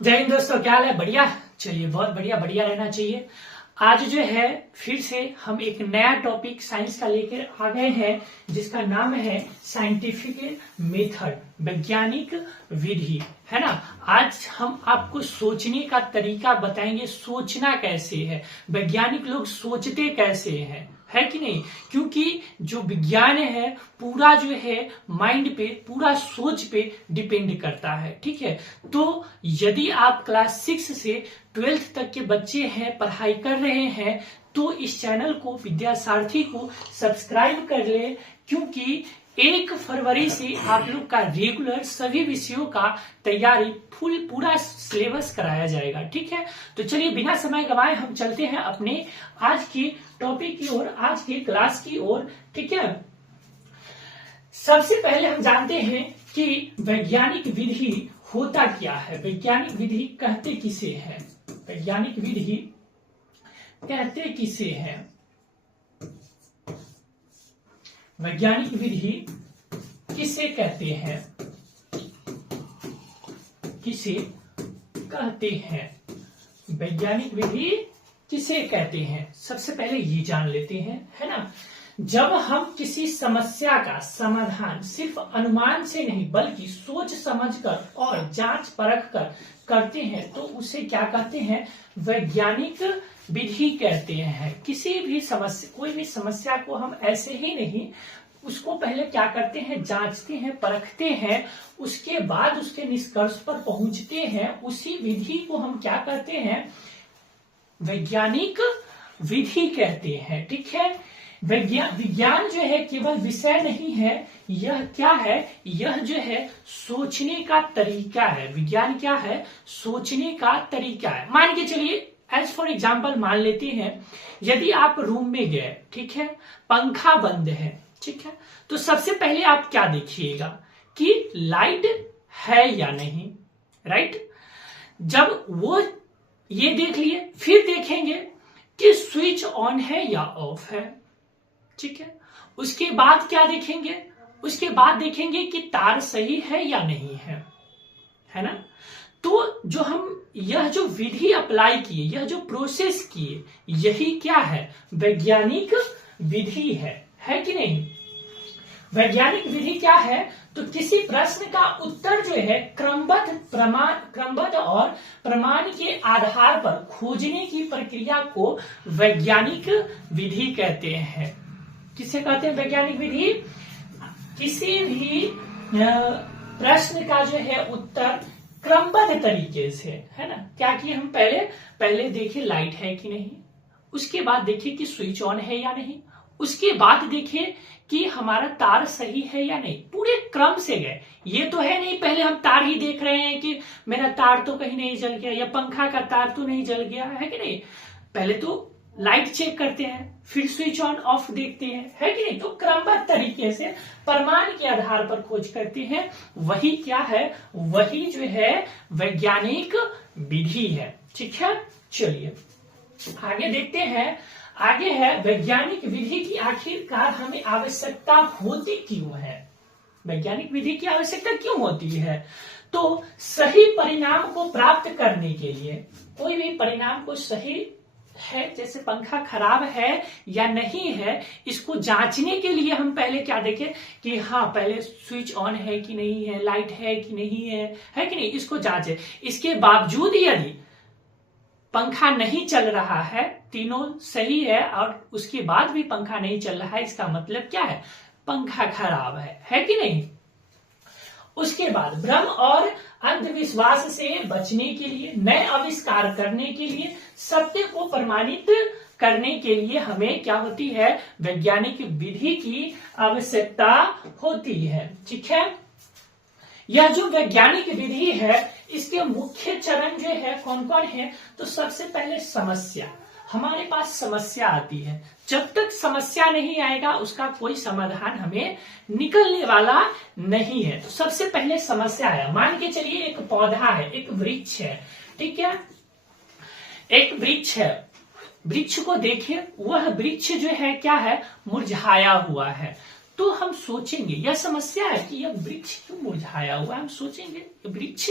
जय हिंद दोस्तों, क्या हाल है? बढ़िया। चलिए, बहुत बढ़िया बढ़िया रहना चाहिए। आज जो है फिर से हम एक नया टॉपिक साइंस का लेकर आ गए हैं, जिसका नाम है साइंटिफिक मेथड, वैज्ञानिक विधि, है ना। आज हम आपको सोचने का तरीका बताएंगे, सोचना कैसे है, वैज्ञानिक लोग सोचते कैसे हैं, है कि नहीं। क्योंकि जो विज्ञान है पूरा जो है माइंड पे, पूरा सोच पे डिपेंड करता है, ठीक है। तो यदि आप क्लास 6 से 12th तक के बच्चे हैं, पढ़ाई कर रहे हैं, तो इस चैनल को, विद्यासारथी को सब्सक्राइब कर ले, क्योंकि 1 फरवरी से आप लोग का रेगुलर सभी विषयों का तैयारी फुल पूरा सिलेबस कराया जाएगा, ठीक है। तो चलिए बिना समय गवाए हम चलते हैं अपने आज की टॉपिक की ओर, आज की क्लास की ओर, ठीक है। सबसे पहले हम जानते हैं कि वैज्ञानिक विधि होता क्या है, वैज्ञानिक विधि कहते किसे हैं, वैज्ञानिक विधि कहते किसे हैं। वैज्ञानिक विधि किसे कहते हैं, किसे कहते हैं, वैज्ञानिक विधि किसे कहते हैं, सबसे पहले ये जान लेते हैं, है ना। जब हम किसी समस्या का समाधान सिर्फ अनुमान से नहीं बल्कि सोच समझकर और जांच परख कर करते हैं, तो उसे क्या कहते हैं, वैज्ञानिक विधि कहते हैं। किसी भी समस्या, कोई भी समस्या को हम ऐसे ही नहीं, उसको पहले क्या करते हैं, जांचते हैं, परखते हैं, उसके बाद उसके निष्कर्ष पर पहुंचते हैं। उसी विधि को हम क्या कहते हैं, वैज्ञानिक विधि कहते हैं, ठीक है। विज्ञान जो है केवल विषय नहीं है, यह क्या है, यह जो है सोचने का तरीका है। विज्ञान क्या है, सोचने का तरीका है। मान के चलिए, एज फॉर एग्जाम्पल मान लेते हैं, यदि आप रूम में गए, ठीक है, पंखा बंद है, ठीक है, तो सबसे पहले आप क्या देखिएगा कि लाइट है या नहीं, राइट। जब वो ये देख लिए, फिर देखेंगे कि स्विच ऑन है या ऑफ है, ठीक है। उसके बाद क्या देखेंगे, उसके बाद देखेंगे कि तार सही है या नहीं है ना। तो जो हम यह जो विधि अप्लाई किए, यह जो प्रोसेस किए, यही क्या है, वैज्ञानिक विधि है कि नहीं। वैज्ञानिक विधि क्या है, तो किसी प्रश्न का उत्तर जो है क्रमबद्ध और प्रमाण के आधार पर खोजने की प्रक्रिया को वैज्ञानिक विधि कहते हैं। किसे कहते हैं वैज्ञानिक विधि, किसी भी प्रश्न का जो है उत्तर क्रमबद्ध तरीके से, है ना। क्या किए हम, पहले देखिए लाइट है कि नहीं, उसके बाद देखिए कि स्विच ऑन है या नहीं, उसके बाद देखिए कि हमारा तार सही है या नहीं, पूरे क्रम से गए। ये तो है नहीं पहले हम तार ही देख रहे हैं कि मेरा तार तो कहीं नहीं जल गया, या पंखा का तार तो नहीं जल गया, है कि नहीं। पहले तो लाइट चेक करते हैं, फिर स्विच ऑन ऑफ देखते हैं, है कि नहीं। तो क्रमबद्ध तरीके से प्रमाण के आधार पर खोज करते हैं, वही क्या है, वही जो है वैज्ञानिक विधि है, ठीक है। चलिए आगे देखते हैं, आगे है वैज्ञानिक विधि की आखिरकार हमें आवश्यकता होती क्यों है, वैज्ञानिक विधि की आवश्यकता क्यों होती है। तो सही परिणाम को प्राप्त करने के लिए, कोई भी परिणाम को सही है, जैसे पंखा खराब है या नहीं है, इसको जांचने के लिए हम पहले क्या देखें कि हाँ, पहले स्विच ऑन है कि नहीं है, लाइट है कि नहीं है कि नहीं, इसको जांचे। इसके बावजूद यदि पंखा नहीं चल रहा है, तीनों सही है, और उसके बाद भी पंखा नहीं चल रहा है, इसका मतलब क्या है, पंखा खराब है कि नहीं। उसके बाद भ्रम और अंधविश्वास से बचने के लिए, नए आविष्कार करने के लिए, सत्य को प्रमाणित करने के लिए हमें क्या होती है, वैज्ञानिक विधि की आवश्यकता होती है, ठीक है। यह जो वैज्ञानिक विधि है, इसके मुख्य चरण जो है कौन कौन है, तो सबसे पहले समस्या, हमारे पास समस्या आती है, जब तक समस्या नहीं आएगा उसका कोई समाधान हमें निकलने वाला नहीं है। तो सबसे पहले समस्या है, मान के चलिए एक पौधा है, एक वृक्ष है, ठीक है, एक वृक्ष है, वृक्ष को देखिए, वह वृक्ष जो है क्या है, मुरझाया हुआ है। तो हम सोचेंगे, यह समस्या है कि यह वृक्ष क्यों मुरझाया हुआ है, हम सोचेंगे वृक्ष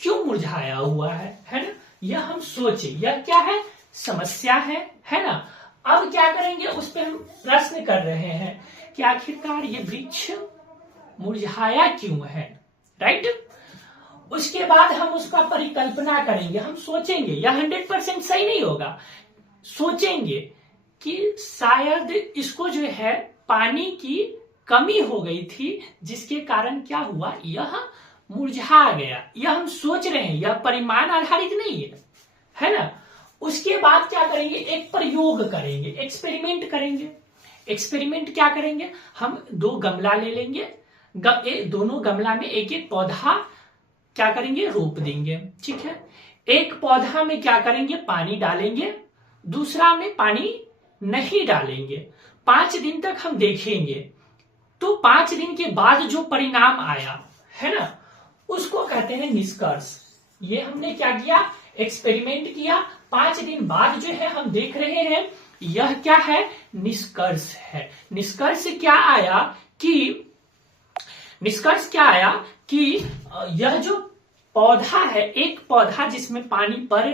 क्यों मुरझाया हुआ है ना। यह हम सोचे, यह क्या है, समस्या है ना। अब क्या करेंगे, उस पर हम प्रश्न कर रहे हैं कि आखिरकार ये वृक्ष मुरझाया क्यों है, राइट। उसके बाद हम उसका परिकल्पना करेंगे, हम सोचेंगे, यह 100% सही नहीं होगा, सोचेंगे कि शायद इसको जो है पानी की कमी हो गई थी, जिसके कारण क्या हुआ, यह मुरझा गया। यह हम सोच रहे हैं, यह परिमाण आधारित नहीं है ना। उसके बाद क्या करेंगे, एक प्रयोग करेंगे, एक्सपेरिमेंट करेंगे। एक्सपेरिमेंट क्या करेंगे, हम 2 गमला ले लेंगे, दोनों गमला में एक एक पौधा क्या करेंगे, रोप देंगे, ठीक है। एक पौधा में क्या करेंगे, पानी डालेंगे, दूसरा में पानी नहीं डालेंगे। 5 दिन तक हम देखेंगे, तो 5 दिन के बाद जो परिणाम आया है ना, उसको कहते हैं निष्कर्ष। ये हमने क्या किया, एक्सपेरिमेंट किया, 5 दिन बाद जो है हम देख रहे हैं, यह क्या है, निष्कर्ष है। निष्कर्ष क्या आया कि यह जो पौधा है, एक पौधा जिसमें पानी पड़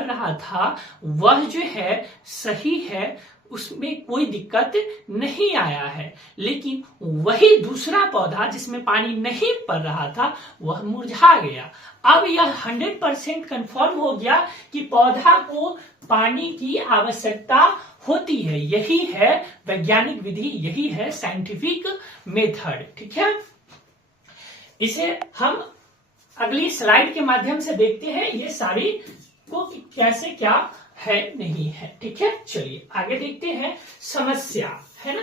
रहा था, वह जो है सही है, उसमें कोई दिक्कत नहीं आया है। लेकिन वही दूसरा पौधा जिसमें पानी नहीं पड़ रहा था, वह मुरझा गया। अब यह 100% कंफर्म हो गया कि पौधा को पानी की आवश्यकता होती है। यही है वैज्ञानिक विधि, यही है साइंटिफिक मेथड, ठीक है। इसे हम अगली स्लाइड के माध्यम से देखते हैं, ये सारी को कैसे क्या है नहीं है, ठीक है। चलिए आगे देखते हैं, समस्या है ना,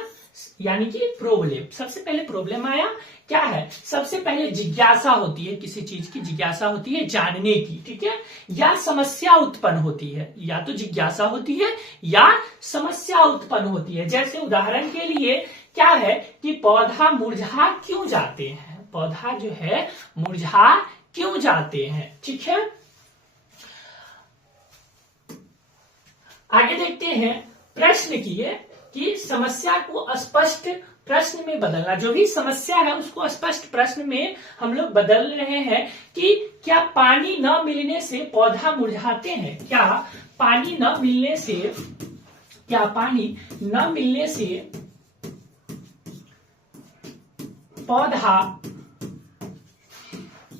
यानी कि प्रॉब्लम। सबसे पहले प्रॉब्लम आया, क्या है, सबसे पहले जिज्ञासा होती है, किसी चीज की जिज्ञासा होती है जानने की, ठीक है, या समस्या उत्पन्न होती है, या तो जिज्ञासा होती है या समस्या उत्पन्न होती है। जैसे उदाहरण के लिए क्या है कि पौधा मुरझा क्यों जाते हैं, पौधा जो है मुरझा क्यों जाते हैं, ठीक है। आगे देखते हैं, प्रश्न किए कि समस्या को स्पष्ट प्रश्न में बदलना। जो भी समस्या है उसको स्पष्ट प्रश्न में हम लोग बदल रहे हैं कि क्या पानी न मिलने से पौधा मुरझाते हैं, क्या पानी न मिलने से पौधा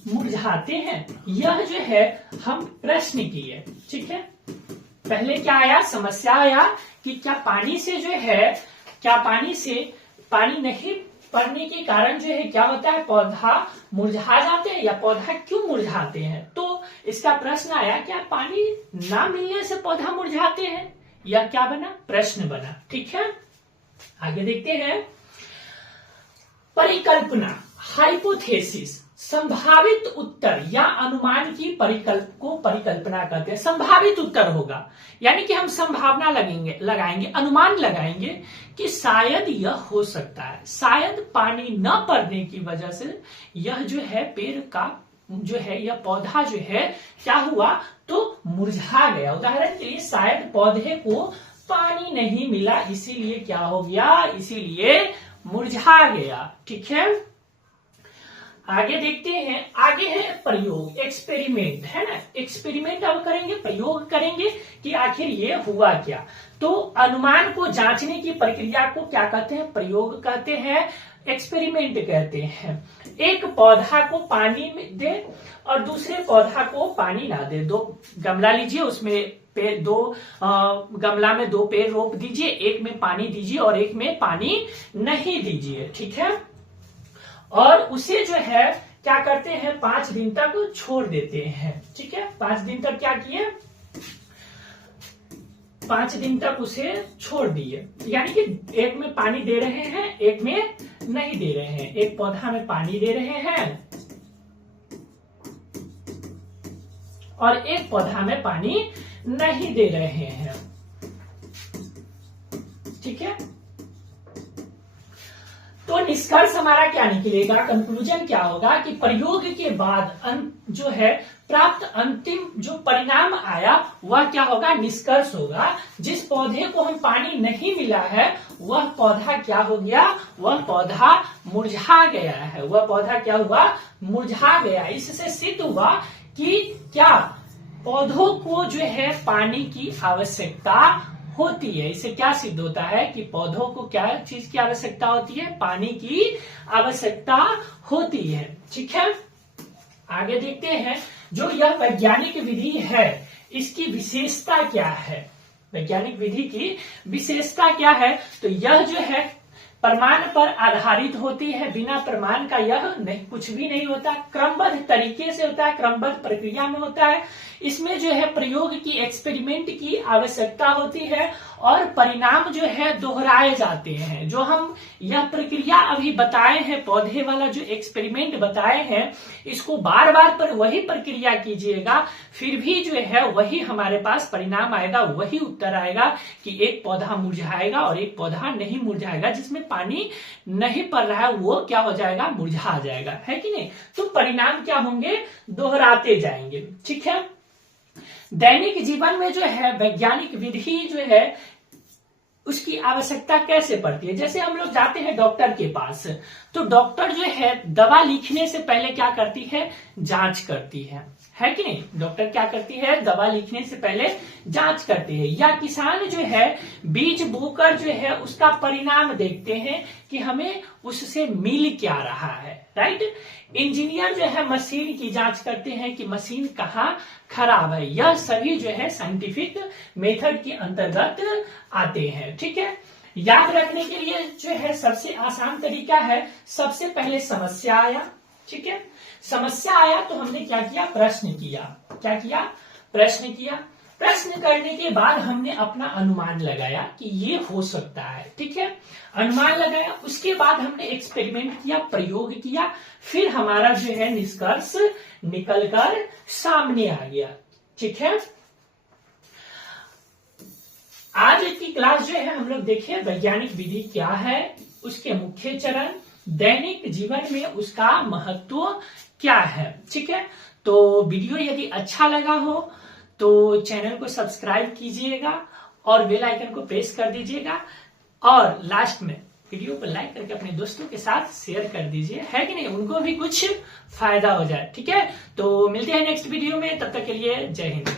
मुरझाते हैं। यह जो है हम प्रश्न किए, ठीक है। पहले क्या आया, समस्या आया कि क्या पानी से जो है, क्या पानी नहीं पड़ने के कारण जो है क्या होता है, पौधा मुरझा जाते हैं, या पौधा क्यों मुरझाते हैं। तो इसका प्रश्न आया, क्या पानी ना मिलने से पौधा मुरझाते हैं, या क्या बना, प्रश्न बना, ठीक है। आगे देखते हैं, परिकल्पना, हाइपोथेसिस, संभावित उत्तर या अनुमान की परिकल्पना करते हैं। संभावित उत्तर होगा, यानी कि हम संभावना लगाएंगे, अनुमान लगाएंगे कि शायद यह हो सकता है, शायद पानी न पड़ने की वजह से यह जो है पेड़ का जो है, यह पौधा जो है क्या हुआ, तो मुरझा गया। उदाहरण के लिए शायद पौधे को पानी नहीं मिला, इसीलिए क्या हो गया, इसीलिए मुरझा गया, ठीक है। आगे देखते हैं, आगे है प्रयोग, एक्सपेरिमेंट, है ना। एक्सपेरिमेंट अब करेंगे, प्रयोग करेंगे कि आखिर ये हुआ क्या। तो अनुमान को जांचने की प्रक्रिया को क्या कहते हैं, प्रयोग कहते हैं, एक्सपेरिमेंट कहते हैं। एक पौधा को पानी में दे और दूसरे पौधा को पानी ना दे। 2 गमला लीजिए, उसमें गमला में 2 पेड़ रोप दीजिए, एक में पानी दीजिए और एक में पानी नहीं दीजिए, ठीक है। और उसे जो है क्या करते हैं, 5 दिन तक छोड़ देते हैं, ठीक है। 5 दिन तक क्या किए, 5 दिन तक उसे छोड़ दिए, यानी कि एक में पानी दे रहे हैं, एक में नहीं दे रहे हैं। एक पौधा में पानी दे रहे हैं और एक पौधा में पानी नहीं दे रहे हैं, ठीक है। तो निष्कर्ष हमारा क्या निकलेगा, कंक्लूजन क्या होगा कि प्रयोग के बाद जो है प्राप्त अंतिम जो परिणाम आया वह क्या होगा, निष्कर्ष होगा। जिस पौधे को हम पानी नहीं मिला है वह पौधा क्या हो गया, वह पौधा मुरझा गया है, वह पौधा क्या हुआ, मुरझा गया। इससे सिद्ध हुआ कि क्या पौधों को जो है पानी की आवश्यकता होती है। इससे क्या सिद्ध होता है कि पौधों को क्या चीज की आवश्यकता होती है, पानी की आवश्यकता होती है। ठीक है, आगे देखते हैं जो यह वैज्ञानिक विधि है इसकी विशेषता क्या है। वैज्ञानिक विधि की विशेषता क्या है, तो यह जो है प्रमाण पर आधारित होती है। बिना प्रमाण का यह नहीं, कुछ भी नहीं होता, क्रमबद्ध तरीके से होता है, क्रमबद्ध प्रक्रिया में होता है। इसमें जो है प्रयोग की, एक्सपेरिमेंट की आवश्यकता होती है और परिणाम जो है दोहराए जाते हैं। जो हम यह प्रक्रिया अभी बताए हैं, पौधे वाला जो एक्सपेरिमेंट बताए हैं, इसको बार बार पर वही प्रक्रिया कीजिएगा, फिर भी जो है वही हमारे पास परिणाम आएगा, वही उत्तर आएगा कि एक पौधा मुरझाएगा और एक पौधा नहीं मुरझाएगा। जिसमें पानी नहीं पड़ रहा है वो क्या हो जाएगा, मुरझा जाएगा, है कि नहीं। तो परिणाम क्या होंगे, दोहराते जाएंगे। ठीक है, दैनिक जीवन में जो है वैज्ञानिक विधि जो है उसकी आवश्यकता कैसे पड़ती है। जैसे हम लोग जाते हैं डॉक्टर के पास, तो डॉक्टर जो है दवा लिखने से पहले क्या करती है, जांच करती है कि नहीं। डॉक्टर क्या करती है, दवा लिखने से पहले जांच करती है। या किसान जो है बीज बोकर जो है उसका परिणाम देखते हैं कि हमें उससे मिल क्या रहा है, राइट। इंजीनियर जो है मशीन की जांच करते हैं कि मशीन कहाँ खराब है। यह सभी जो है साइंटिफिक मेथड के अंतर्गत आते हैं। ठीक है, याद रखने के लिए जो है सबसे आसान तरीका है, सबसे पहले समस्या आया। ठीक है, समस्या आया तो हमने क्या किया, प्रश्न किया। क्या किया, प्रश्न किया। प्रश्न करने के बाद हमने अपना अनुमान लगाया कि ये हो सकता है। ठीक है, अनुमान लगाया, उसके बाद हमने एक्सपेरिमेंट किया, प्रयोग किया, फिर हमारा जो है निष्कर्ष निकलकर सामने आ गया। ठीक है, आज की क्लास जो है हम लोग देखे वैज्ञानिक विधि क्या है, उसके मुख्य चरण, दैनिक जीवन में उसका महत्व क्या है। ठीक है, तो वीडियो यदि अच्छा लगा हो तो चैनल को सब्सक्राइब कीजिएगा और बेल आइकन को प्रेस कर दीजिएगा और लास्ट में वीडियो को लाइक करके अपने दोस्तों के साथ शेयर कर दीजिए, है कि नहीं, उनको भी कुछ फायदा हो जाए। ठीक है, तो मिलते हैं नेक्स्ट वीडियो में, तब तक के लिए जय हिंद।